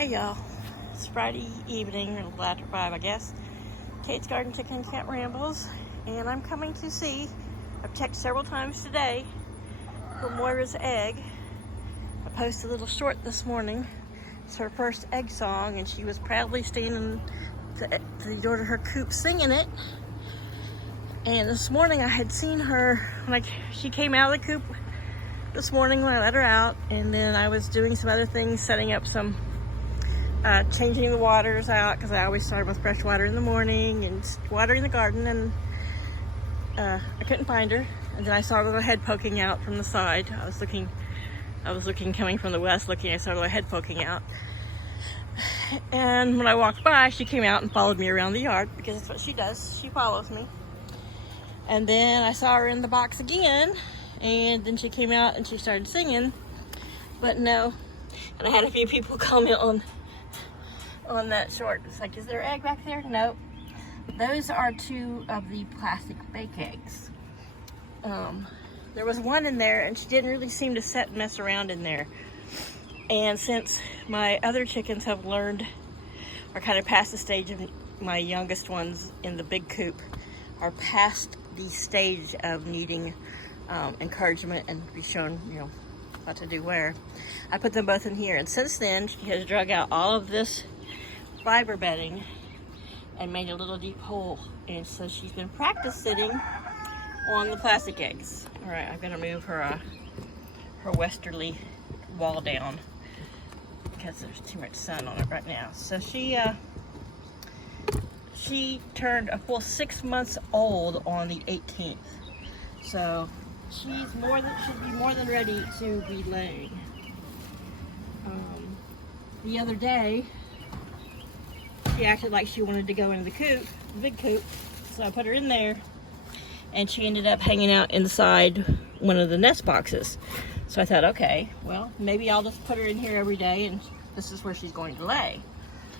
Hey y'all, it's Friday evening, a little after 5 I guess. Kate's Garden Chicken Cat Rambles, and I'm coming to see, I've checked several times today for Moira's egg. I posted a little short this morning. It's her first egg song, and she was proudly standing at the door to her coop singing it. And this morning I had seen her, she came out of the coop this morning when I let her out, and then I was doing some other things, setting up some changing the waters out, because I always start with fresh water in the morning and watering the garden, and I couldn't find her. And then I saw a little head poking out from the side. I was looking coming from the west, I saw a little head poking out. And when I walked by, she came out and followed me around the yard, because that's what she does. She follows me. And then I saw her in the box again, and then she came out and she started singing, but no. And I had a few people comment on that short. It's like, is there an egg back there? Nope. Those are two of the plastic bake eggs. There was one in there, and she didn't really seem to sit and mess around in there. And since my other chickens have learned, are kind of past the stage of, my youngest ones in the big coop are past the stage of needing encouragement and be shown, what to do where, I put them both in here. And since then, she has drug out all of this fiber bedding and made a little deep hole, and so she's been practice sitting on the plastic eggs. All right, I'm gonna move her westerly wall down because there's too much sun on it right now. So she turned a full 6 months old on the 18th, so should be more than ready to be laying. The other day, she acted like she wanted to go into the coop, the big coop, so I put her in there, and she ended up hanging out inside one of the nest boxes. So I thought, okay, well, maybe I'll just put her in here every day, and this is where she's going to lay.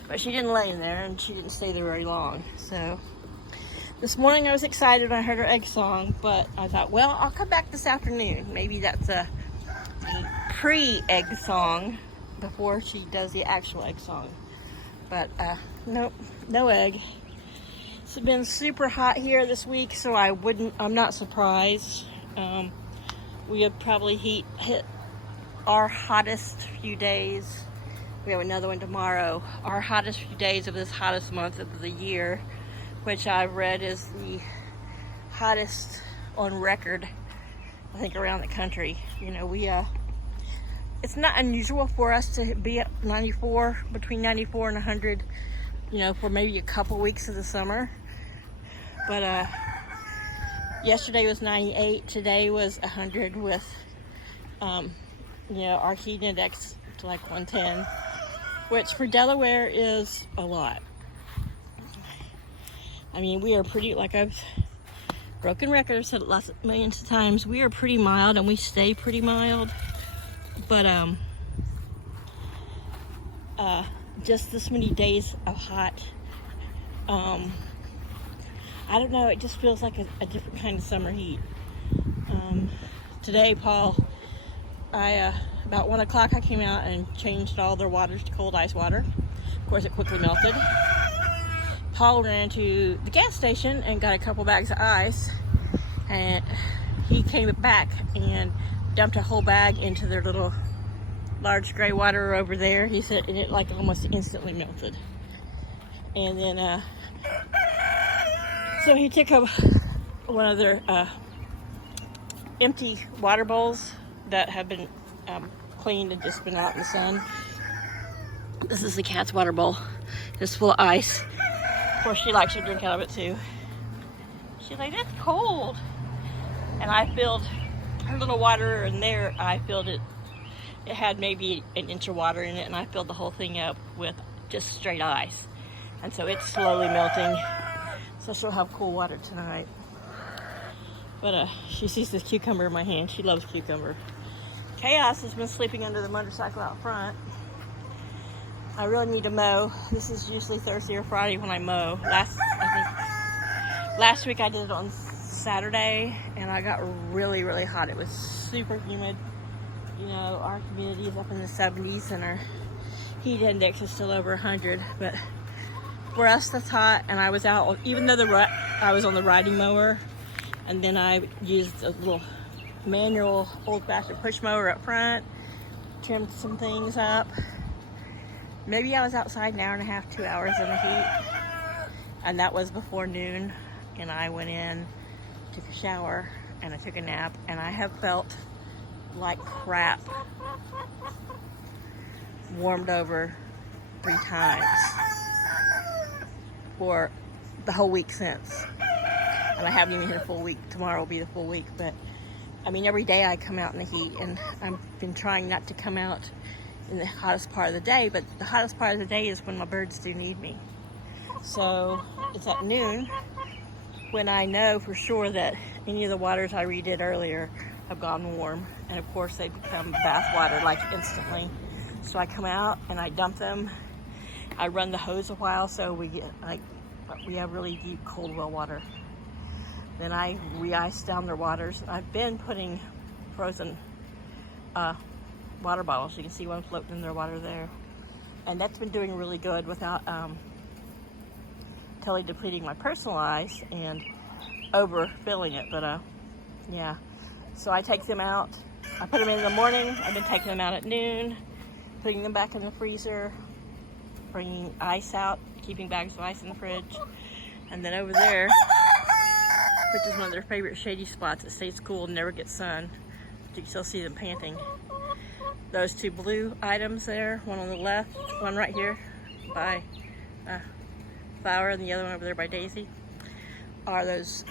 But she didn't lay in there, and she didn't stay there very long. So this morning I was excited when I heard her egg song, but I thought, well, I'll come back this afternoon. Maybe that's a pre-egg song before she does the actual egg song. But nope, no egg. It's been super hot here this week, so I'm not surprised. We have probably hit our hottest few days. We have another one tomorrow. Our hottest few days of this hottest month of the year, which I've read is the hottest on record, I think, around the country. It's not unusual for us to be at 94, between 94 and 100, for maybe a couple weeks of the summer. But yesterday was 98, today was 100 with, our heat index to like 110, which for Delaware is a lot. I mean, we are pretty, like I've broken records, said it millions of times, we are pretty mild, and we stay pretty mild. But just this many days of hot, I don't know, it just feels like a different kind of summer heat. Today, about 1 o'clock I came out and changed all their waters to cold ice water. Of course, it quickly melted. Paul ran to the gas station and got a couple bags of ice, and he came back and dumped a whole bag into their little large gray water over there. He said it almost instantly melted. And then so he took up one of their empty water bowls that have been cleaned and just been out in the sun. This is the cat's water bowl. It's full of ice. Of course, she likes to drink out of it too. She's like, that's cold. And I filled her little water in there. I filled it. It had maybe an inch of water in it, and I filled the whole thing up with just straight ice. And so it's slowly melting. So she'll have cool water tonight. But she sees this cucumber in my hand. She loves cucumber. Chaos has been sleeping under the motorcycle out front. I really need to mow. This is usually Thursday or Friday when I mow. Last week I did it on Saturday, and I got really, really hot. It was super humid. Our humidity is up in the 70s, and our heat index is still over 100, but for us that's hot. And I was out, even though I was on the riding mower, and then I used a little manual old-fashioned push mower up front, trimmed some things up. Maybe I was outside an hour and a half, 2 hours in the heat, and that was before noon. And I went in, took a shower, and I took a nap, and I have felt like crap, warmed over 3 times for the whole week since. And I haven't even hit a full week. Tomorrow will be the full week, but I mean, every day I come out in the heat, and I've been trying not to come out in the hottest part of the day, but the hottest part of the day is when my birds do need me. So it's at noon when I know for sure that any of the waters I redid earlier have gone warm, and of course they become bath water like instantly. So I come out and I dump them. I run the hose a while so we have really deep cold well water. Then I re-ice down their waters. I've been putting frozen water bottles. You can see one floating in their water there. And that's been doing really good without totally depleting my personal ice and overfilling it. But yeah. So I take them out. I put them in the morning. I've been taking them out at noon, putting them back in the freezer, bringing ice out, keeping bags of ice in the fridge. And then over there, which is one of their favorite shady spots, it stays cool and never gets sun. You can still see them panting. Those 2 blue items there, one on the left, one right here by Flower, and the other one over there by Daisy, are those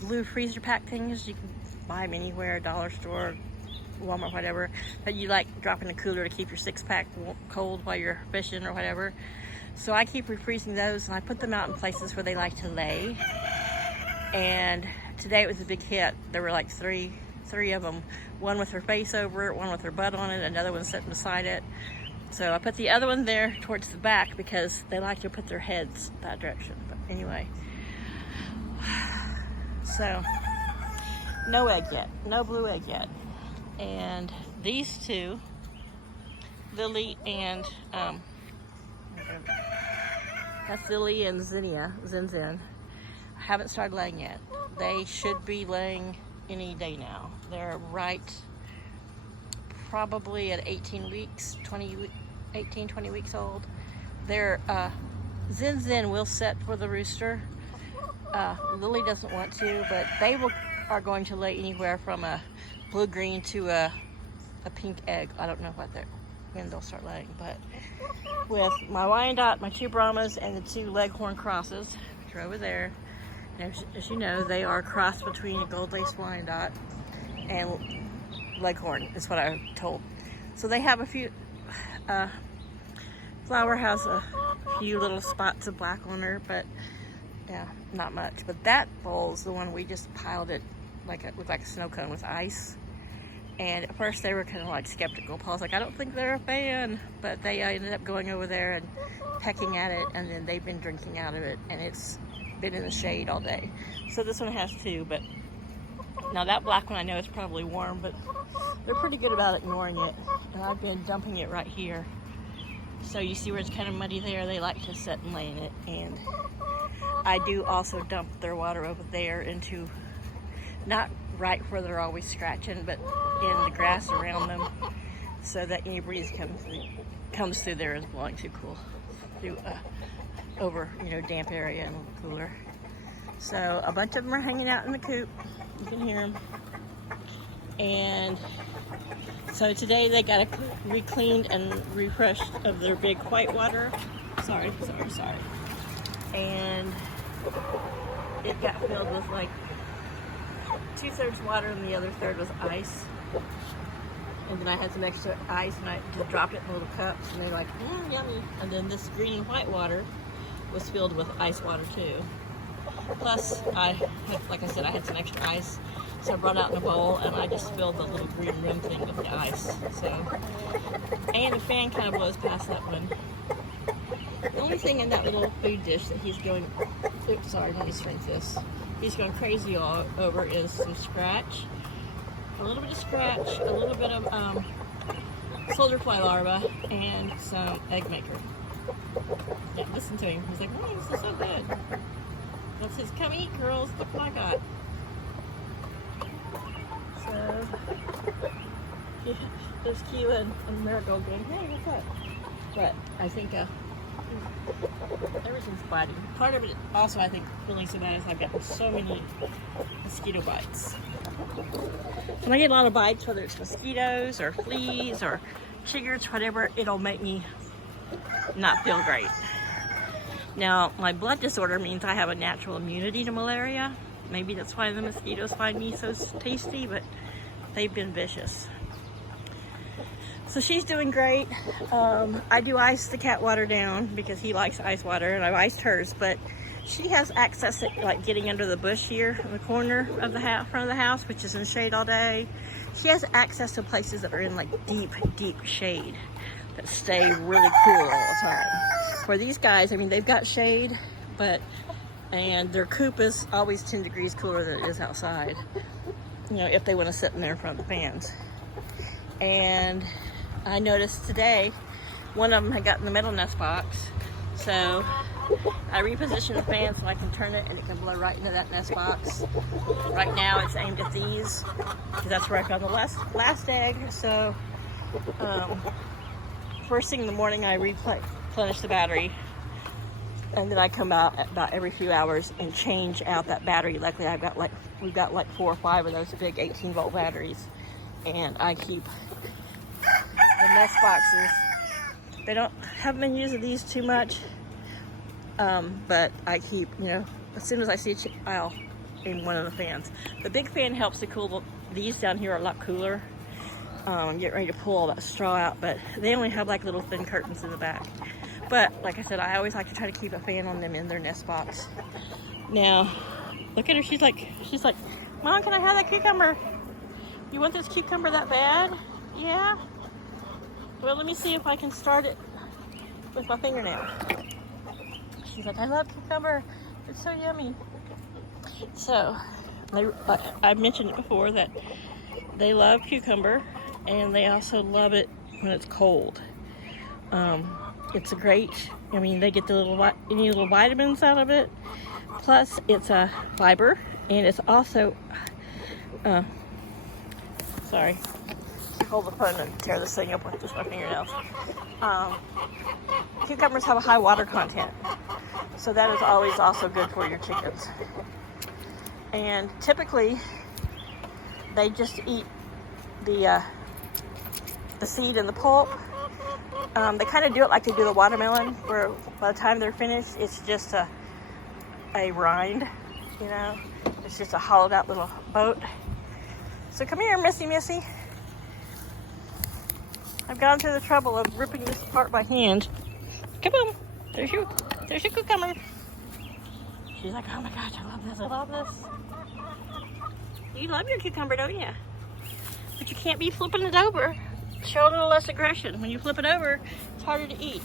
blue freezer pack things. You can buy them anywhere, dollar store, Walmart, whatever, that you like drop in the cooler to keep your 6-pack cold while you're fishing or whatever. So I keep refreezing those, and I put them out in places where they like to lay. And today it was a big hit. There were like three of them, one with her face over it, one with her butt on it, another one sitting beside it. So I put the other one there towards the back because they like to put their heads that direction. But anyway, so no egg yet, no blue egg yet. And these 2, Lily and that's Lily and Zen, haven't started laying yet. They should be laying any day now. They're probably at 18 weeks, 20 weeks old. They're, Zen will set for the rooster. Lily doesn't want to, but they are going to lay anywhere from a blue-green to a pink egg. I don't know when they'll start laying, but with my Wyandotte, my 2 Brahmas, and the 2 Leghorn crosses, which are over there. And as you know, they are a cross between a gold-laced Wyandotte and Leghorn, is what I'm told. So they have a few, Flower has a few little spots of black on her, but yeah, not much. But that bull's the one we just piled it with like a snow cone with ice. And at first they were kind of like skeptical. Paul's like, I don't think they're a fan, but they ended up going over there and pecking at it, and then they've been drinking out of it, and it's been in the shade all day. So this one has 2, but now that black one I know is probably warm, but they're pretty good about ignoring it. And I've been dumping it right here. So you see where it's kind of muddy there? They like to sit and lay in it. And I do also dump their water over there into, not right where they're always scratching, but in the grass around them, so that any breeze comes through there is blowing too cool through over damp area and a little cooler. So a bunch of them are hanging out in the coop. You can hear them. And so today they got re-cleaned and refreshed of their big white water. Sorry. And it got filled with like 2/3 water and the other third was ice. And then I had some extra ice and I just dropped it in little cups, and they're like, yummy. And then this green and white water was filled with ice water too. Plus, like I said, I had some extra ice, so I brought it out in a bowl and I just filled the little green rim thing with the ice. So, and the fan kind of blows past that one. The only thing in that little food dish that he's going, oops, sorry, let me shrink this. He's going crazy all over is some scratch. A little bit of scratch, a little bit of soldier fly larva and some egg maker. Yeah, listen to him. He's like, oh, this is so good. That's his come eat, girls. Look what I got. So, yeah, there's Q and Marigold going, hey, what's up? But I think everything's biting. Part of it also, I think, feeling so bad is I've gotten so many mosquito bites. When I get a lot of bites, whether it's mosquitoes or fleas or chiggers, whatever, it'll make me not feel great. Now, my blood disorder means I have a natural immunity to malaria. Maybe that's why the mosquitoes find me so tasty, but they've been vicious. So she's doing great. I do ice the cat water down because he likes ice water, and I've iced hers, but she has access to like getting under the bush here in the corner of the front of the house, which is in shade all day. She has access to places that are in like deep, deep shade that stay really cool all the time. For these guys, I mean, they've got shade, and their coop is always 10 degrees cooler than it is outside, you know, if they want to sit in there in front of the fans. And I noticed today, one of them had gotten the metal nest box, so I repositioned the fan so I can turn it and it can blow right into that nest box. Right now it's aimed at these, because that's where I found the last egg, so first thing in the morning I replenish the battery, and then I come out about every few hours and change out that battery. Luckily we've got like 4 or 5 of those big 18-volt batteries, and I keep the nest boxes. They haven't been using these too much, but I keep, you know, as soon as I see I'll aim one of the fans. The big fan helps to cool these down here are a lot cooler. I'm getting ready to pull all that straw out, but they only have like little thin curtains in the back. But like I said, I always like to try to keep a fan on them in their nest box. Now, look at her. She's like, Mom, can I have that cucumber? You want this cucumber that bad? Yeah? Well, let me see if I can start it with my fingernail. She's like, I love cucumber. It's so yummy. So, I've mentioned it before that they love cucumber, and they also love it when it's cold. It's a great, I mean, they get any little vitamins out of it. Plus, it's a fiber, and it's also, sorry, hold the phone and tear this thing up with just my fingernails. Cucumbers have a high water content, so that is always also good for your chickens. And typically, they just eat the seed and the pulp. They kind of do it like they do the watermelon, where by the time they're finished, it's just a rind, you know? It's just a hollowed out little boat. So come here, Missy Missy. I've gone through the trouble of ripping this apart by hand. Come on, there's your cucumber. She's like, oh my gosh, I love this. You love your cucumber, don't you? But you can't be flipping it over. Show a little less aggression. When you flip it over, it's harder to eat.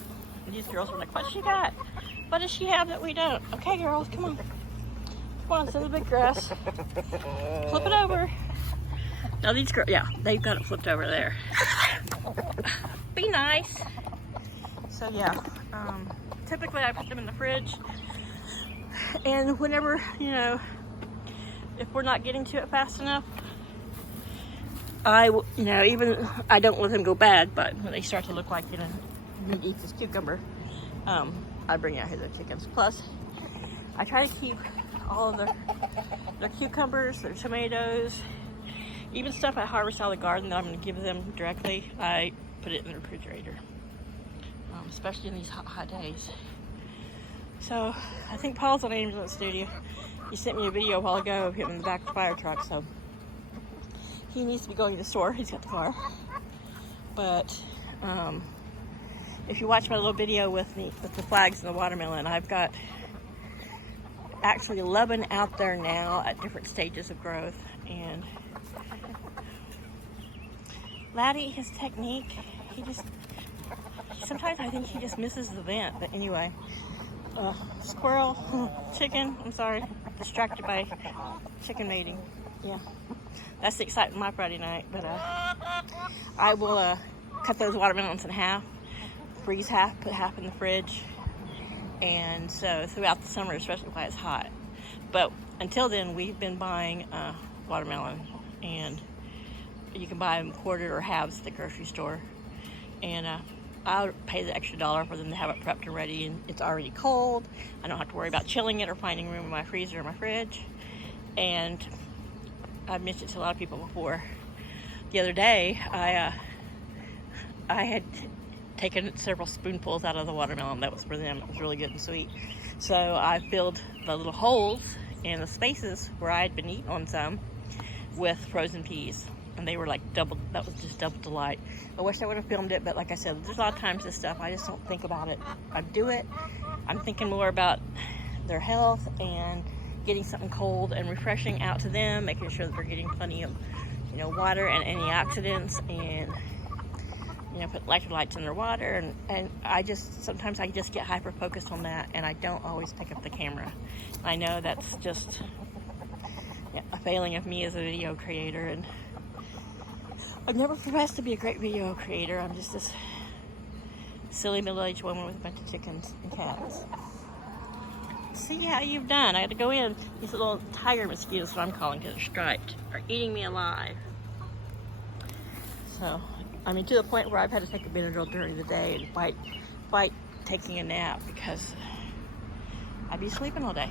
And these girls were like, what's she got? What does she have that we don't? Okay, girls, come on. Come on, it's in the big grass. Flip it over. Now these girls, yeah, they've got it flipped over there. Be nice. So yeah, typically I put them in the fridge. And whenever, you know, if we're not getting to it fast enough, I don't let them go bad, but when they start to look like, you know, he eats his cucumber, I bring out his chickens. Plus, I try to keep all of their cucumbers, their tomatoes, even stuff I harvest out of the garden that I'm going to give them directly, I put it in the refrigerator, especially in these hot days. So, I think Paul's on Ambulance Studio. He sent me a video a while ago of him in the back of the fire truck, so he needs to be going to the store. He's got the car. But if you watch my little video with the flags and the watermelon, I've got actually 11 out there now at different stages of growth. And Laddie, his technique, sometimes I think he just misses the vent. But anyway, squirrel, chicken, I'm sorry, distracted by chicken mating. Yeah. That's the excitement of my Friday night, but I will cut those watermelons in half, freeze half, put half in the fridge. And so throughout the summer, especially while it's hot. But until then, we've been buying watermelon, and you can buy them quartered or halves at the grocery store. And I'll pay the extra $1 for them to have it prepped and ready, and it's already cold. I don't have to worry about chilling it or finding room in my freezer or my fridge. And I've mentioned it to a lot of people before. The other day, I had taken several spoonfuls out of the watermelon that was for them. It was really good and sweet. So I filled the little holes in the spaces where I had been eating on some with frozen peas. And they were like double, that was just double delight. I wish I would have filmed it, but like I said, there's a lot of times this stuff, I just don't think about it. I do it. I'm thinking more about their health and getting something cold and refreshing out to them, making sure that they're getting plenty of, water and antioxidants, and, put electrolytes in their water. And sometimes I just get hyper focused on that, and I don't always pick up the camera. I know that's just a failing of me as a video creator, and I've never professed to be a great video creator. I'm just this silly middle-aged woman with a bunch of chickens and cats. See how you've done. I had to go in. These little tiger mosquitoes, what I'm calling, because they're striped, are eating me alive. So, to the point where I've had to take a Benadryl during the day and fight taking a nap, because I'd be sleeping all day.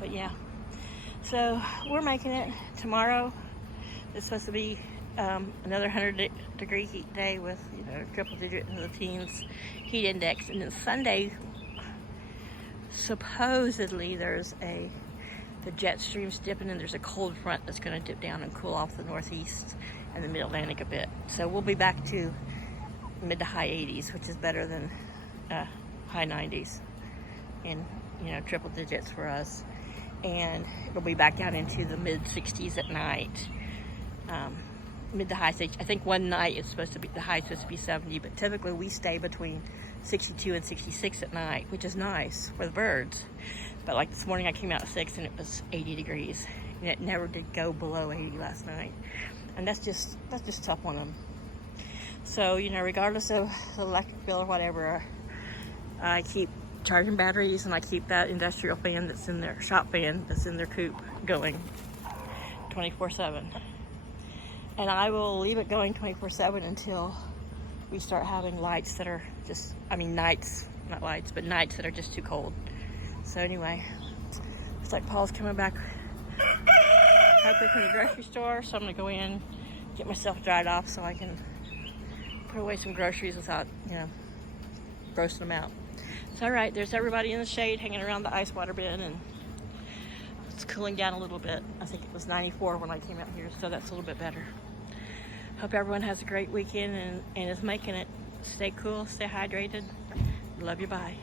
But yeah. So, we're making it. Tomorrow is supposed to be another 100-degree heat day with, triple digit in the teens heat index. And then Sunday, supposedly the jet stream's dipping, and there's a cold front that's going to dip down and cool off the northeast and the mid-Atlantic a bit. So we'll be back to mid to high 80s, which is better than high 90s in, triple digits for us. And it'll be back down into the mid 60s at night. Mid to high 60s. I think one night the high is supposed to be 70, but typically we stay between 62 and 66 at night, which is nice for the birds. But like this morning, I came out at 6 and it was 80 degrees, and it never did go below 80 last night. And that's just tough on them. So, regardless of the electric bill or whatever, I keep charging batteries, and I keep that industrial fan that's in their shop fan that's in their coop going 24/7. And I will leave it going 24/7 until we start having lights that are just, nights, not lights, but nights that are just too cold. So anyway, looks like Paul's coming back halfway from the grocery store, so I'm gonna go in, get myself dried off so I can put away some groceries without, grossing them out. So all right, there's everybody in the shade hanging around the ice water bin, and it's cooling down a little bit. I think it was 94 when I came out here, so that's a little bit better. Hope everyone has a great weekend and is making it. Stay cool, stay hydrated. Love you, bye.